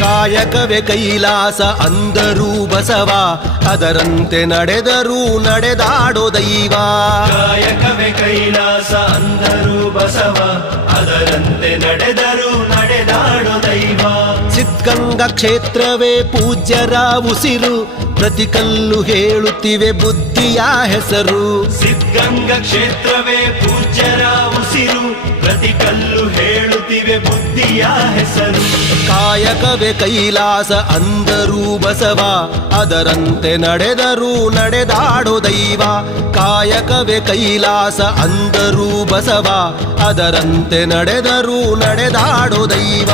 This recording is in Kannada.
ಕಾಯಕವೇ ಕೈಲಾಸ ಅಂದರೂ ಬಸವ, ಅದರಂತೆ ನಡೆದರೂ ನಡೆದಾಡೋ ದೈವ. ಕಾಯಕವೇ ಕೈಲಾಸ ಅಂದರೂ ಬಸವ, ಅದರಂತೆ ನಡೆದರೂ ನಡೆದಾಡೋ ದೈವ. ಸಿದ್ಧಗಂಗಾ ಕ್ಷೇತ್ರವೇ ಪೂಜ್ಯರ ಉಸಿರು, ಪ್ರತಿ ಕಲ್ಲು ಹೇಳುತ್ತಿವೆ ಬುದ್ಧಿಯ ಹೆಸರು. ಸಿದ್ಧಗಂಗಾ ಕ್ಷೇತ್ರವೇ ಪೂಜ್ಯರ ಉಸಿರು, ಪ್ರತಿ ಕಲ್ಲು ಹೇಳುತ್ತಿವೆ ಬುದ್ಧಿಯ ಹೆಸರು. ಕಾಯಕವೇ ಕೈಲಾಸ ಅಂದರೂ ಬಸವ, ಅದರಂತೆ ನಡೆದರೂ ನಡೆದಾಡೋ ದೈವ. ಕಾಯಕವೇ ಕೈಲಾಸ ಅಂದರೂ ಬಸವ, ಅದರಂತೆ ನಡೆದರೂ ನಡೆದಾಡೋ ದೈವ.